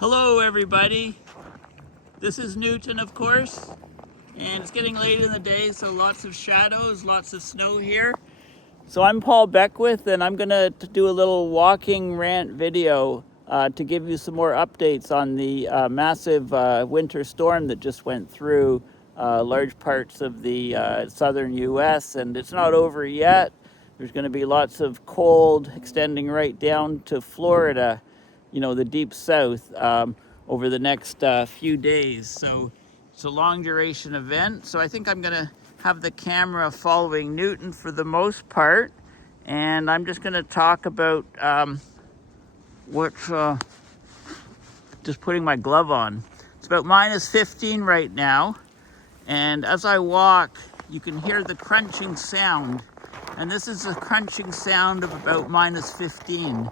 Hello everybody, this is Newton of course, and it's getting late in the day, so lots of shadows, lots of snow here. So I'm Paul Beckwith, and I'm gonna do a little walking rant video to give you some more updates on the massive winter storm that just went through large parts of the southern US, and it's not over yet. There's going to be lots of cold extending right down to Florida, you know, the deep south, over the next few days. So it's a long duration event. So I think I'm going to have the camera following Newton for the most part. And I'm just going to talk about just putting my glove on. It's about -15 right now. And as I walk, you can hear the crunching sound. And this is a crunching sound of about -15.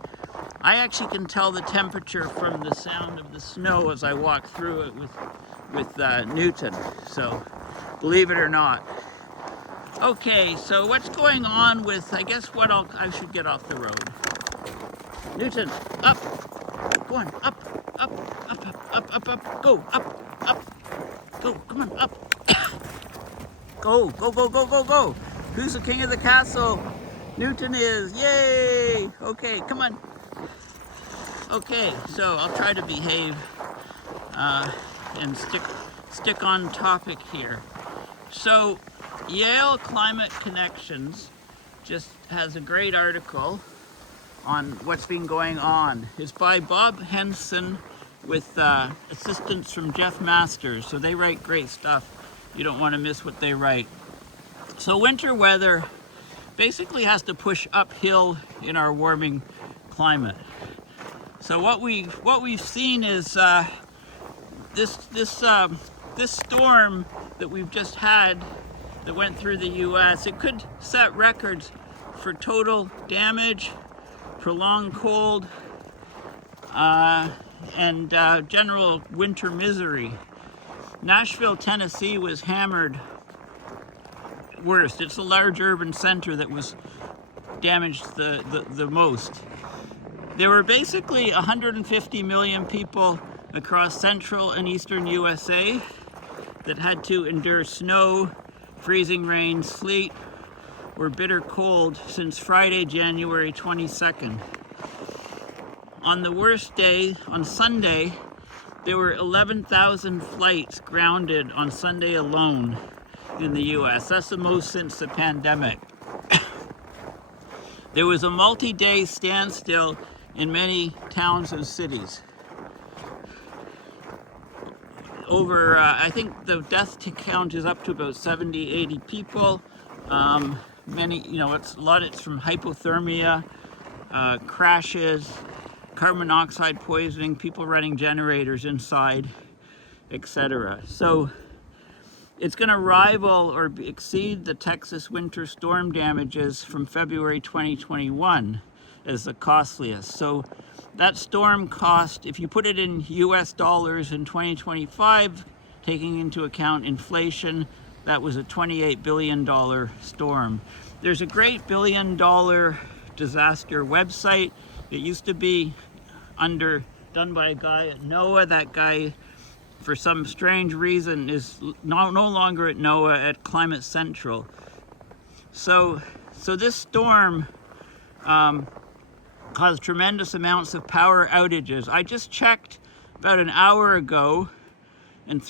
I actually can tell the temperature from the sound of the snow as I walk through it with Newton. So, believe it or not. Okay, so what's going on with, I guess I should get off the road. Newton, up. Go on, up, up, up, up, up, up, go, up. Go, come on, up. Go, go, go, go, go, go. Who's the king of the castle? Newton is, yay! Okay, come on. Okay, so I'll try to behave and stick on topic here. So, Yale Climate Connections just has a great article on what's been going on. It's by Bob Henson with assistance from Jeff Masters, so they write great stuff. You don't want to miss what they write. So winter weather basically has to push uphill in our warming climate. So what we've seen is this storm that we've just had that went through the U.S. It could set records for total damage, prolonged cold, and general winter misery. Nashville, Tennessee was hammered worst. It's a large urban center that was damaged the most. There were basically 150 million people across central and eastern USA that had to endure snow, freezing rain, sleet, or bitter cold since Friday, January 22nd. On the worst day, on Sunday, there were 11,000 flights grounded on Sunday alone in the US. That's the most since the pandemic. There was a multi-day standstill in many towns and cities. Over, I think the death count is up to about 70, 80 people. Many, you know, it's from hypothermia, crashes, carbon monoxide poisoning, people running generators inside, etc. So it's going to rival or exceed the Texas winter storm damages from February 2021 as the costliest. So that storm cost, if you put it in US dollars in 2025, taking into account inflation, that was a $28 billion storm. There's a great billion-dollar disaster website. It used to be done by a guy at NOAA. That guy, for some strange reason, is no longer at NOAA, at Climate Central. So this storm caused tremendous amounts of power outages. I just checked about an hour ago, and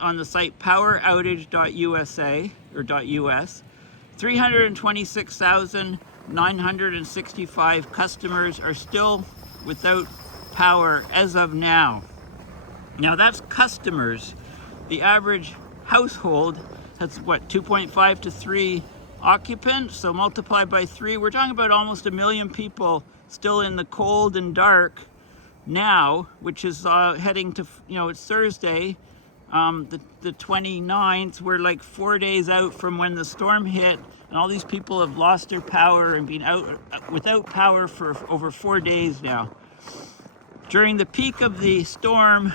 on the site poweroutage.usa or .us, 326,965 customers are still without power as of now. Now that's customers. The average household has 2.5 to 3 occupants, so multiply by 3, we're talking about almost 1 million people still in the cold and dark now, which is heading to, you know, it's Thursday, the 29th. We're like 4 days out from when the storm hit, and all these people have lost their power and been without power for over 4 days now. During the peak of the storm,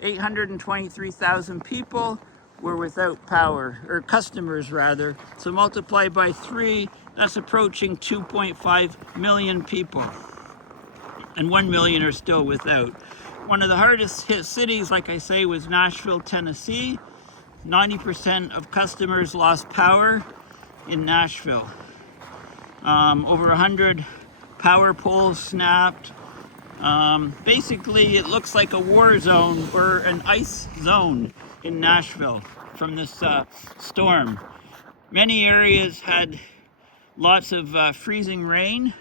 823,000 people were without power, or customers rather. So multiply by 3, that's approaching 2.5 million people. And 1 million are still without. one of the hardest hit cities, like I say, was Nashville, Tennessee. 90% of customers lost power in Nashville. Over 100 power poles snapped. Basically, it looks like a war zone or an ice zone in Nashville from this storm. Many areas had lots of freezing rain.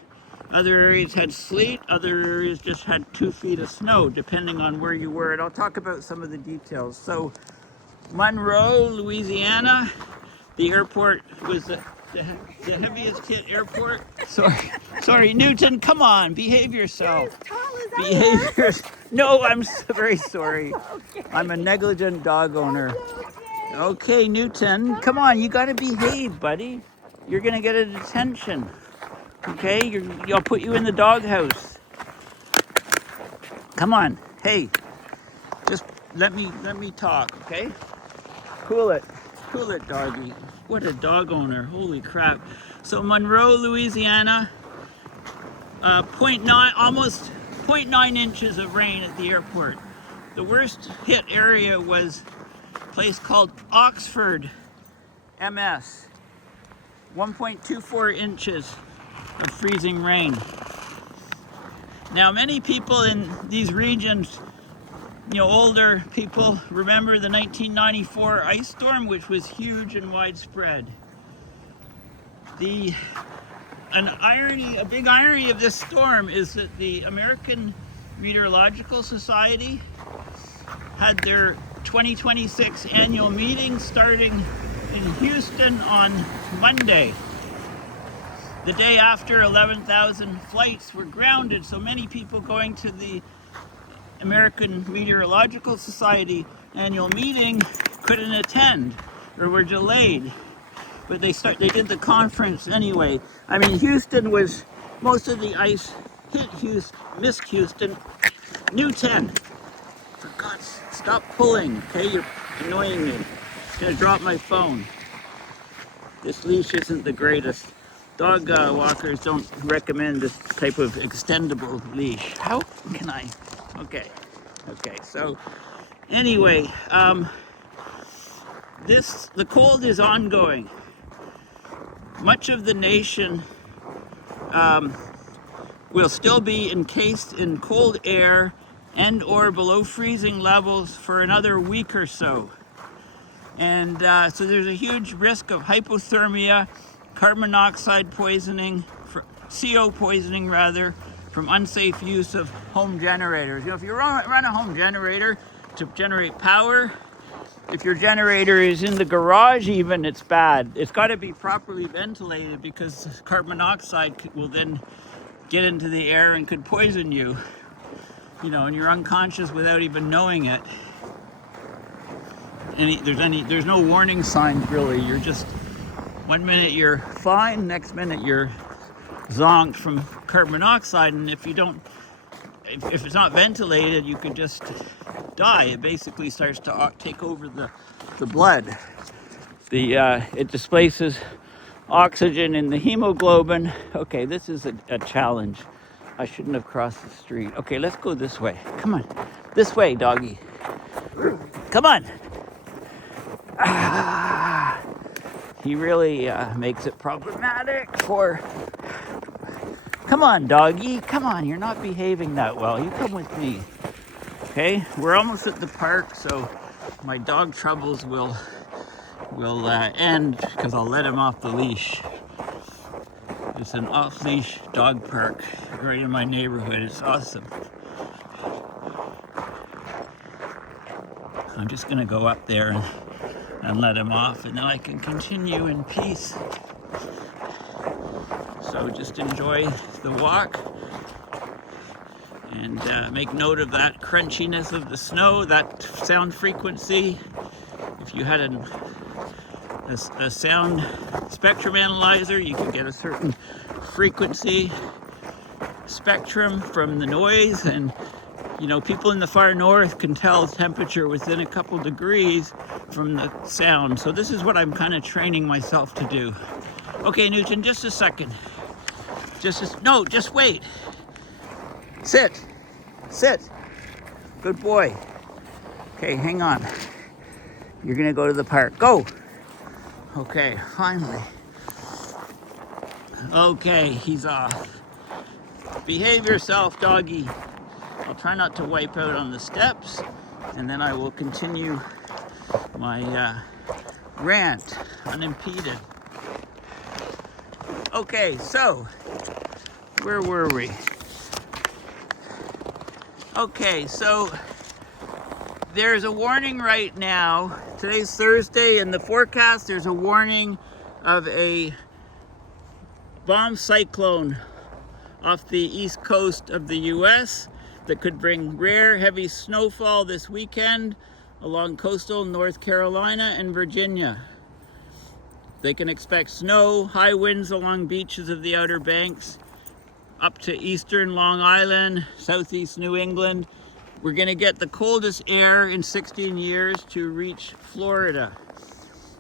Other areas had sleet. Other areas just had 2 feet of snow, depending on where you were. And I'll talk about some of the details. So, Monroe, Louisiana, the airport was the heaviest hit airport. Sorry, Newton, come on, behave yourself. Behave yourself. No, I'm very sorry. Okay. I'm a negligent dog owner. Okay, Newton, come on, you gotta behave, buddy. You're gonna get a detention. Okay, I'll put you in the doghouse. Come on, hey, just let me talk, okay? Cool it, doggy. What a dog owner, holy crap. So Monroe, Louisiana, almost 0.9 inches of rain at the airport. The worst hit area was a place called Oxford, MS. 1.24 inches of freezing rain. Now, many people in these regions, older people, remember the 1994 ice storm, which was huge and widespread. A big irony of this storm is that the American Meteorological Society had their 2026 annual meeting starting in Houston on Monday, the day after 11,000 flights were grounded. So many people going to the American Meteorological Society annual meeting couldn't attend or were delayed. But they did the conference anyway. I mean, Houston was, most of the ice hit Houston, missed Houston. Newton, for God's sake, stop pulling, okay? You're annoying me. I'm gonna drop my phone. This leash isn't the greatest. Dog walkers don't recommend this type of extendable leash. How can I? Okay, so anyway, the cold is ongoing. Much of the nation will still be encased in cold air and or below freezing levels for another week or so. And so there's a huge risk of hypothermia, carbon monoxide poisoning, CO poisoning rather, from unsafe use of home generators. If you run a home generator to generate power, if your generator is in the garage even, it's bad. It's got to be properly ventilated because carbon monoxide will then get into the air and could poison you. And you're unconscious without even knowing it. There's no warning signs really. You're just, one minute you're fine, next minute you're zonked from carbon monoxide, and if it's not ventilated, you could just die. It basically starts to take over the blood. It displaces oxygen in the hemoglobin. Okay, this is a challenge. I shouldn't have crossed the street. Okay, let's go this way. Come on, this way, doggy. Come on. He really makes it problematic for... Come on, doggy. Come on, you're not behaving that well. You come with me. Okay, we're almost at the park, so my dog troubles will end because I'll let him off the leash. It's an off-leash dog park right in my neighborhood. It's awesome. I'm just gonna go up there and let him off, and then I can continue in peace. So just enjoy the walk and make note of that crunchiness of the snow, that sound frequency. If you had a sound spectrum analyzer, you could get a certain frequency spectrum from the noise, and people in the far north can tell temperature within a couple degrees from the sound. So this is what I'm kind of training myself to do. Okay, Newton, just a second. No, just wait. Sit. Good boy. Okay, hang on. You're gonna go to the park. Go! Okay, finally. Okay, he's off. Behave yourself, doggy. I'll try not to wipe out on the steps, and then I will continue my rant unimpeded. Okay, so where were we? Okay, so there's a warning right now. Today's Thursday. In the forecast, there's a warning of a bomb cyclone off the east coast of the US that could bring rare heavy snowfall this weekend along coastal North Carolina and Virginia. They can expect snow, high winds along beaches of the Outer Banks, up to eastern Long Island, southeast New England. We're going to get the coldest air in 16 years to reach Florida.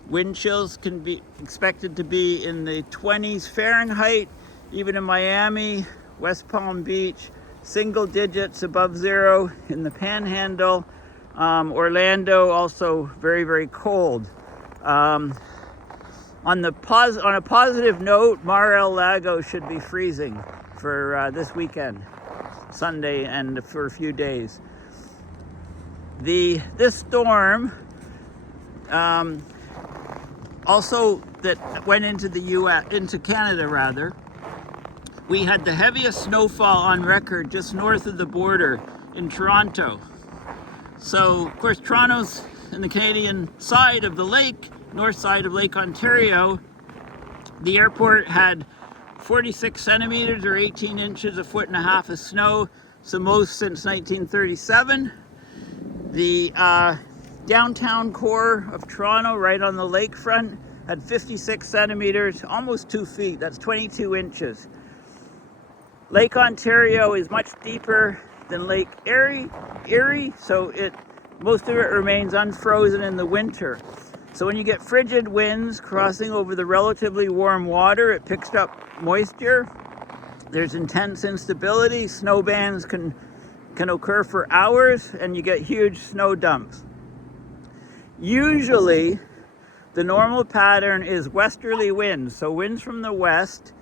Wind chills can be expected to be in the 20s Fahrenheit, even in Miami, West Palm Beach, single digits above zero in the Panhandle. Orlando also very, very cold. On a positive note, Mar-a-Lago should be freezing for this weekend, Sunday, and for a few days. This storm also that went into the U.S., into Canada rather. We had the heaviest snowfall on record just north of the border in Toronto. So, of course, Toronto's in the Canadian side of the lake, north side of Lake Ontario. The airport had 46 centimeters or 18 inches, a foot and a half of snow, it's the most since 1937. The downtown core of Toronto, right on the lakefront, had 56 centimeters, almost 2 feet, that's 22 inches. Lake Ontario is much deeper than Lake Erie, so most of it remains unfrozen in the winter. So when you get frigid winds crossing over the relatively warm water, it picks up moisture. There's intense instability. Snow bands can occur for hours, and you get huge snow dumps. Usually, the normal pattern is westerly winds, so winds from the west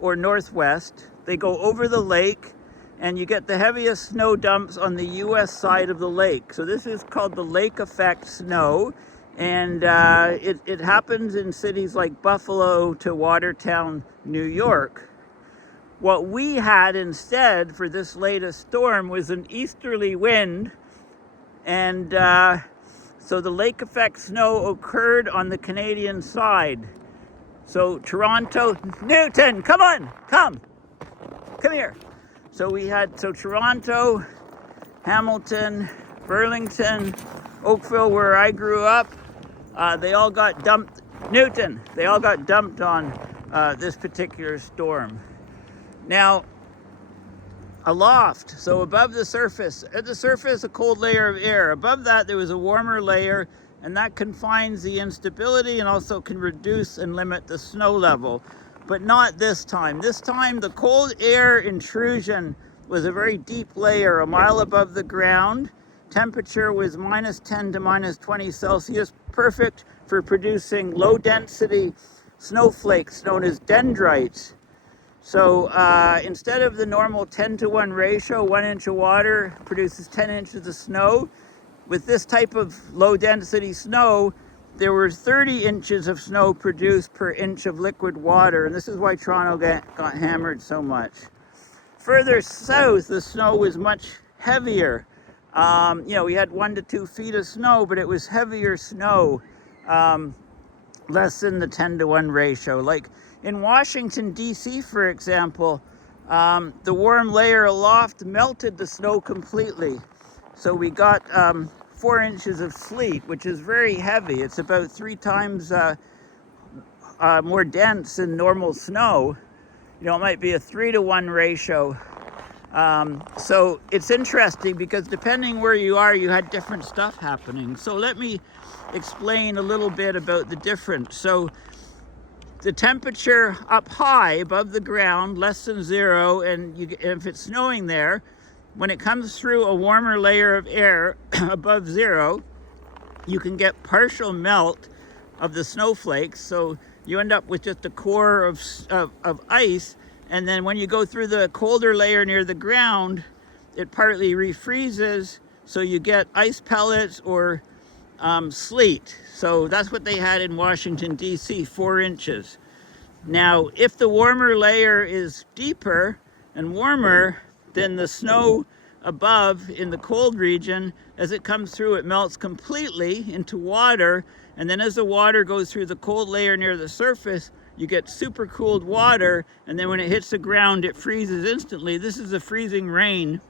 or northwest. They go over the lake, and you get the heaviest snow dumps on the U.S. side of the lake. So this is called the lake effect snow, and it happens in cities like Buffalo to Watertown, New York. What we had instead for this latest storm was an easterly wind, and so the lake effect snow occurred on the Canadian side. So Toronto, Newton, come on, come here. So Toronto, Hamilton, Burlington, Oakville, where I grew up, they all got dumped. Newton, they all got dumped on this particular storm. Now, aloft, so above the surface, at the surface, a cold layer of air. Above that, there was a warmer layer, and that confines the instability and also can reduce and limit the snow level. But not this time. This time, the cold air intrusion was a very deep layer, a mile above the ground. Temperature was -10 to -20 Celsius, perfect for producing low-density snowflakes known as dendrites. So instead of the normal 10-to-1 ratio, 1 inch of water produces 10 inches of snow. With this type of low-density snow, there were 30 inches of snow produced per inch of liquid water, and this is why Toronto got hammered so much. Further south, the snow was much heavier. We had 1 to 2 feet of snow, but it was heavier snow, less than the 10-to-1 ratio. Like in Washington, D.C., for example, the warm layer aloft melted the snow completely. So we got 4 inches of sleet, which is very heavy. It's about 3 times more dense than normal snow. It might be a 3-to-1 ratio. So it's interesting because depending where you are, you had different stuff happening. So let me explain a little bit about the difference. So the temperature up high above the ground, less than zero, and if it's snowing there, when it comes through a warmer layer of air above zero, you can get partial melt of the snowflakes. So you end up with just a core of ice. And then when you go through the colder layer near the ground, it partly refreezes. So you get ice pellets or sleet. So that's what they had in Washington, D.C., 4 inches. Now, if the warmer layer is deeper and warmer, then the snow above in the cold region, as it comes through, it melts completely into water. And then as the water goes through the cold layer near the surface, you get super cooled water. And then when it hits the ground, it freezes instantly. This is a freezing rain,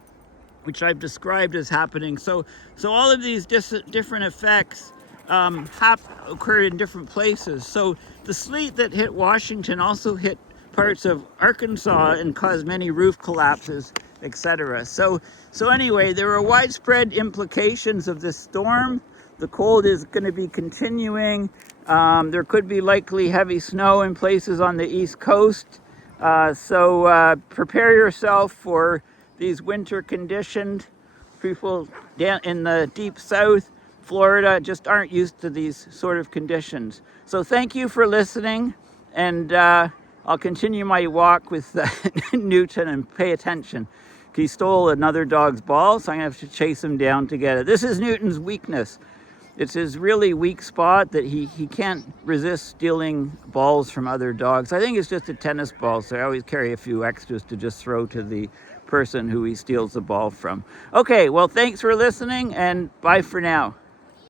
which I've described as happening. So all of these different effects occur in different places. So the sleet that hit Washington also hit parts of Arkansas and caused many roof collapses, etc. So anyway, there are widespread implications of this storm. The cold is going to be continuing. There could be likely heavy snow in places on the East Coast. So prepare yourself for these winter conditions. People down in the deep south, Florida, just aren't used to these sort of conditions. So thank you for listening, and I'll continue my walk with Newton and pay attention. He stole another dog's ball, so I'm going to have to chase him down to get it. This is Newton's weakness. It's his really weak spot that he can't resist stealing balls from other dogs. I think it's just a tennis ball, so I always carry a few extras to just throw to the person who he steals the ball from. Okay, well, thanks for listening, and bye for now.